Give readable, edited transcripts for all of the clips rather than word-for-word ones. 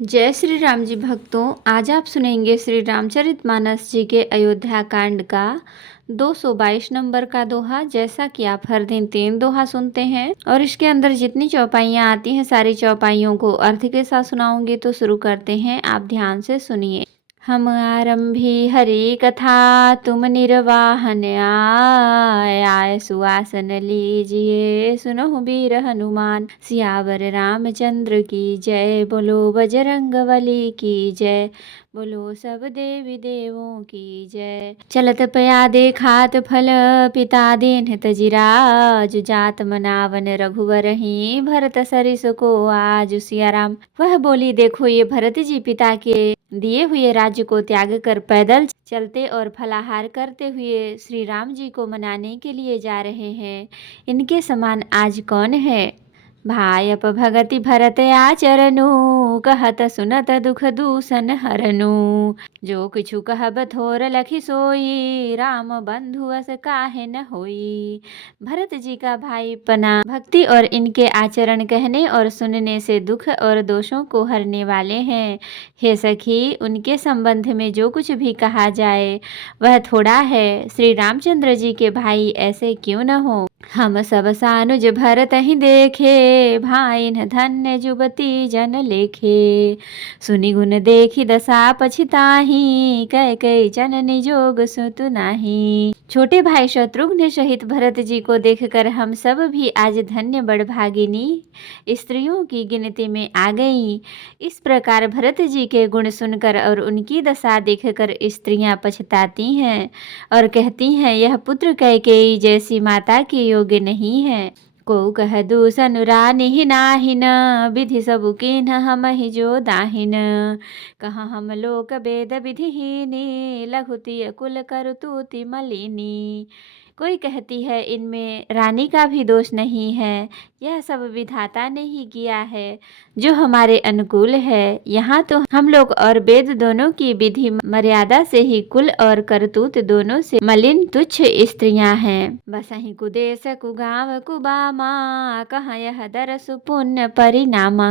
जय श्री राम जी भक्तों, आज आप सुनेंगे श्री रामचरितमानस जी के अयोध्या कांड का 222 नंबर का दोहा। जैसा कि आप हर दिन 3 दोहा सुनते हैं और इसके अंदर जितनी चौपाइयाँ आती हैं सारी चौपाइयों को अर्थ के साथ सुनाऊंगी। तो शुरू करते हैं, आप ध्यान से सुनिए। हम आरंभी हरि कथा, तुम निर्वाहन आय सुआसन लीजिए, सुनहु वीर हनुमान। सियावर रामचंद्र की जय, बोलो बजरंगबली की जय, बोलो सब देवी देवों की जय। चलत पया देखात फल, पिता दीन्ह तजिराज, जात मनावन रघुवर ही, भरत सरिस को आज। सिया राम वह बोली, देखो ये भरत जी पिता के दिए हुए राज्य को त्याग कर पैदल चलते और फलाहार करते हुए श्री राम जी को मनाने के लिए जा रहे हैं। इनके समान आज कौन है। भायप भगति भरत आचरनु, कहत सुनत दुख दूषण हरनु। जो किछु कहब थोर लखी सोई, राम बंधु अस काहे न होई। भरत जी का भाईपना भक्ति और इनके आचरण कहने और सुनने से दुख और दोषों को हरने वाले हैं। हे सखी, उनके संबंध में जो कुछ भी कहा जाए वह थोड़ा है। श्री रामचंद्र जी के भाई ऐसे क्यों न हो। हम सब सानुज भरत ही देखे, भाइन धन्य जुबती जन लेखे। सुनि गुण देखी दशा पछिताही, कै कै जननी जोग सुतु नाही। छोटे भाई शत्रुघ्न सहित भरत जी को देखकर हम सब भी आज धन्य बड़भागिनी स्त्रियों की गिनती में आ गई। इस प्रकार भरत जी के गुण सुनकर और उनकी दशा देखकर स्त्रियां पछताती हैं और कहती हैं, यह पुत्र कैकेयी जैसी माता के योग्य नहीं है। को कह दूसन रानी नाहिन, विधि सबु कीन्ह हम ही जो दाहिन। कहाँ हम लोक वेद विधिहीनी, लघुतिय कुल करतूति मलिनी। कोई कहती है इनमें रानी का भी दोष नहीं है, यह सब विधाता ने ही किया है जो हमारे अनुकूल है। यहाँ तो हम लोग और वेद दोनों की विधि मर्यादा से ही कुल और करतूत दोनों से मलिन तुच्छ स्त्रियां हैं। बसहि कुदेश कुगांव कुबामा, कहाँ यह दरस पुण्य परिणामा।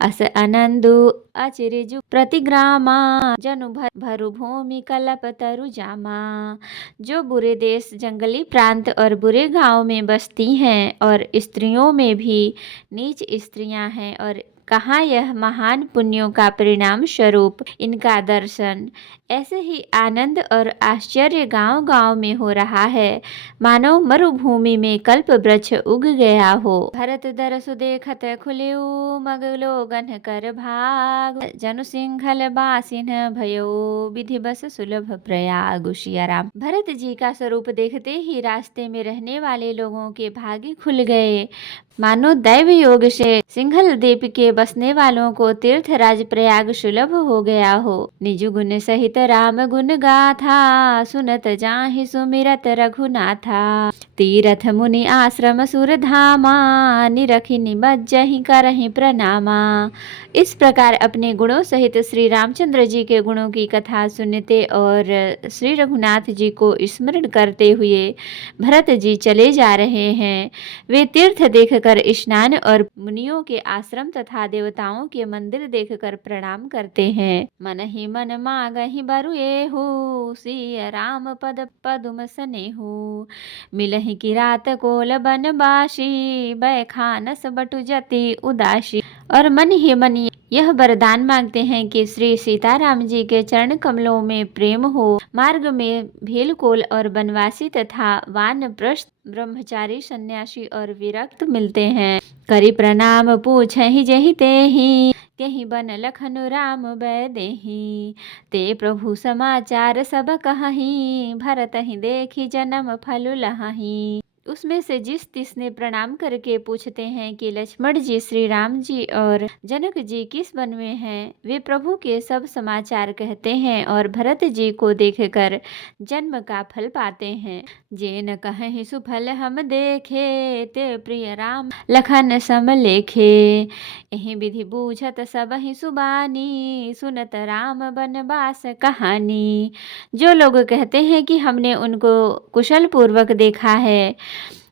अस आनंदु अचिरिजु प्रतिग्रामा, जनु भरु भूमि कलप तरु जामा। जो बुरे देश जंगली प्रांत और बुरे गांव में बसती हैं और स्त्रियों में भी नीच स्त्रियां हैं, और कहाँ यह महान पुण्यों का परिणाम स्वरूप इनका दर्शन। ऐसे ही आनंद और आश्चर्य गांव गांव में हो रहा है, मानो मरुभूमि में कल्प वृक्ष उग गया हो। भरत दरसु देखत खुलिउ, मग लोगन कर भाग। जनु सिंघल बासिन भयो, विधि बस सुलभ प्रयाग। सिया राम भरत जी का स्वरूप देखते ही रास्ते में रहने वाले लोगों के भाग्य खुल गए, मानो दैव योग से सिंघल द्वीप के बसने वालों को तीर्थराज प्रयाग सुलभ हो गया हो। निज गुण सहित राम गुण गाथा, सुनत जाहि सुमिरत रघुनाथा। तीरथ मुनि आश्रम सुर धामा, निरखि निमज्जहि करहि प्रणामा। इस प्रकार अपने गुणों सहित श्री रामचंद्र जी के गुणों की कथा सुनते और श्री रघुनाथ जी को स्मरण करते हुए भरत जी चले जा रहे हैं। वे तीर्थ देखकर स्नान और मुनियों के आश्रम तथा देवताओं के मंदिर देखकर प्रणाम करते हैं। मन ही मन मागहि बरु एहु, सिया राम पद पदुम सनेहु। मिलहि किरात कोल बनबासी, बैखानस बटु जति उदासी। और मन ही मन यह वरदान मांगते हैं कि श्री सीताराम जी के चरण कमलों में प्रेम हो। मार्ग में भीलकोल और बनवासी तथा वानप्रस्थ ब्रह्मचारी सन्यासी और विरक्त मिलते हैं। करी प्रणाम पूछहि जेहि तेहि, केहि बन लखन राम बैदेहि। ते प्रभु समाचार सब कहहि, भरत ही देखी जन्म फल लहहि। उसमें से जिस तिसने प्रणाम करके पूछते हैं कि लक्ष्मण जी, श्री राम जी और जनक जी किस वन में हैं। वे प्रभु के सब समाचार कहते हैं और भरत जी को देखकर जन्म का फल पाते हैं। जे न कहीं सुफल हम देखे, ते प्रिय राम लखन सम लेखे। एहि विधि बूझत सब ही सुबानी, सुनत राम बनवास कहानी। जो लोग कहते हैं कि हमने उनको कुशल पूर्वक देखा है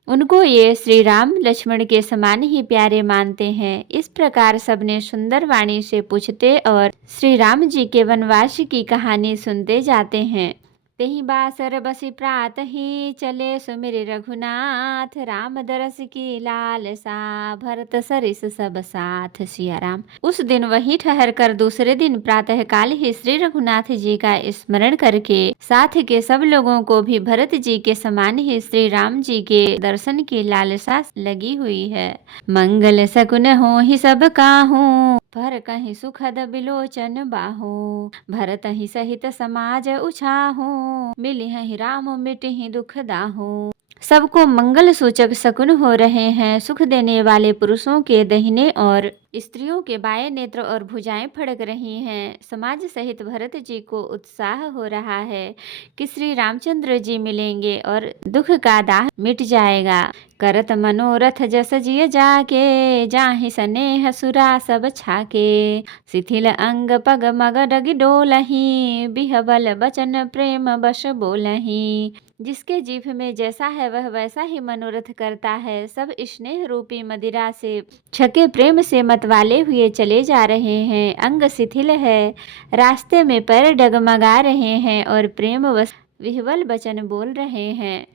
उनको ये श्री राम लक्ष्मण के समान ही प्यारे मानते हैं। इस प्रकार सबने सुंदर वाणी से पूछते और श्री राम जी के वनवास की कहानी सुनते जाते हैं। तेहि बासर बसी प्रात ही चले सुमिरि रघुनाथ, राम दरस की लालसा भरत सरिस सब साथ। सिया राम। उस दिन वहीं ठहर कर दूसरे दिन प्रातः काल ही श्री रघुनाथ जी का स्मरण करके साथ के सब लोगों को भी भरत जी के समान ही श्री राम जी के दर्शन की लालसा लगी हुई है। मंगल सकुन हो ही सब काहू, पर कहीं सुखद बिलोचन बाहु, भरत ही सहित समाज उछाहू, मिली ही राम मिटहि दुख दाहू। सबको मंगल सूचक शकुन हो रहे हैं। सुख देने वाले पुरुषों के दाहिने और स्त्रियों के बाएं नेत्र और भुजाएं फड़क रही हैं। समाज सहित भरत जी को उत्साह हो रहा है कि श्री रामचंद्र जी मिलेंगे और दुख का दाह मिट जाएगा। करत मनोरथ जस जिय जाके, जाहि स्नेह सुरा सब छाके, शिथिल अंग पग मग डग डोलही, बिहबल बचन प्रेम बश बोलही। जिसके जीभ में जैसा है वह वैसा ही मनोरथ करता है। सब स्नेह रूपी मदिरा से छके प्रेम से मतवाले हुए चले जा रहे हैं। अंग शिथिल है, रास्ते में पैर डगमगा रहे हैं और प्रेम विह्वल वचन बोल रहे हैं।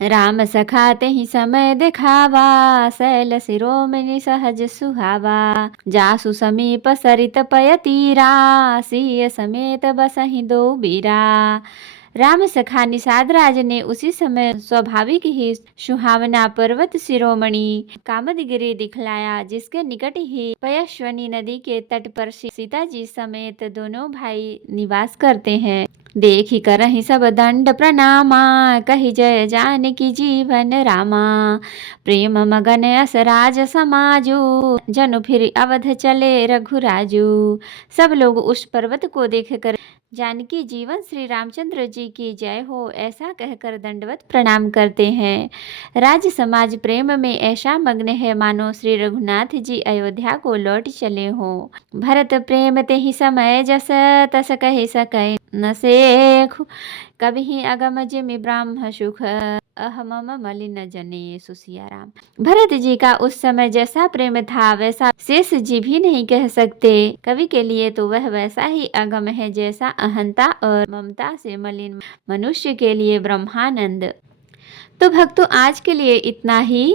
राम सखाते ही समय दिखावा, शैल शिरोमणि सहज सुहावा, जासु समीप सरित पय तीरा, सिय समेत बसहि दो बीरा। राम सखा निषाद राज ने उसी समय स्वाभाविक ही सुहावना पर्वत शिरोमणि कामदगिरि दिखलाया, जिसके निकट ही पयस्विनी नदी के तट पर सीता जी समेत दोनों भाई निवास करते हैं। देखी करहि सब दंड प्रणामा, कही जय जानकी जीवन रामा, प्रेम मगन अस राज समाजू, जनु फिर अवध चले रघुराजू। सब लोग उस पर्वत को देखकर जानकी जीवन श्री रामचंद्र जी की जय हो ऐसा कहकर दंडवत प्रणाम करते हैं। राज समाज प्रेम में ऐसा मग्न है मानो श्री रघुनाथ जी अयोध्या को लौट चले हों। भरत प्रेम ते ही समय जस, तस कहि सकै न सेख, कभी अगम जिमि ब्रह्म सुख, अहमम मलिन जने। सुसिया राम। भरत जी का उस समय जैसा प्रेम था वैसा शेष जी भी नहीं कह सकते। कवि के लिए तो वह वैसा ही अगम है जैसा अहंता और ममता से मलिन मनुष्य के लिए ब्रह्मानंद। तो भक्तों आज के लिए इतना ही।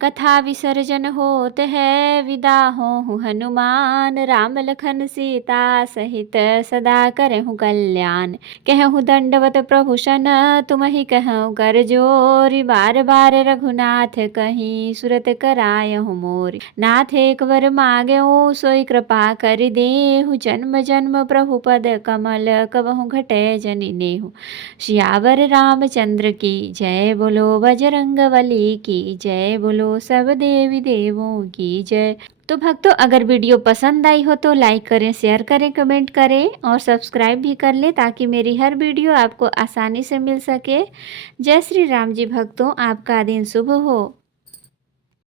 कथा विसर्जन होत है, विदा हो हनुमान, राम लखन सीता सहित सदा करहु कल्याण। कहूँ दंडवत प्रभु सन, तुम ही कहूँ कर जोरी, बार बार रघुनाथ कहीं सुरत करायहु मोरी। नाथ एक वर मांगेऊ, सोई कृपा कर देहु, जन्म जन्म प्रभु पद कमल कबहु घटे जनि नेहु। सियावर रामचंद्र की जय, बोलो बजरंगबली की जय, बोलो सब देवी देवों की जय। तो भक्तों अगर वीडियो पसंद आई हो तो लाइक करें, शेयर करें, कमेंट करें और सब्सक्राइब भी कर लें ताकि मेरी हर वीडियो आपको आसानी से मिल सके। जय श्री राम जी। भक्तों आपका दिन शुभ हो।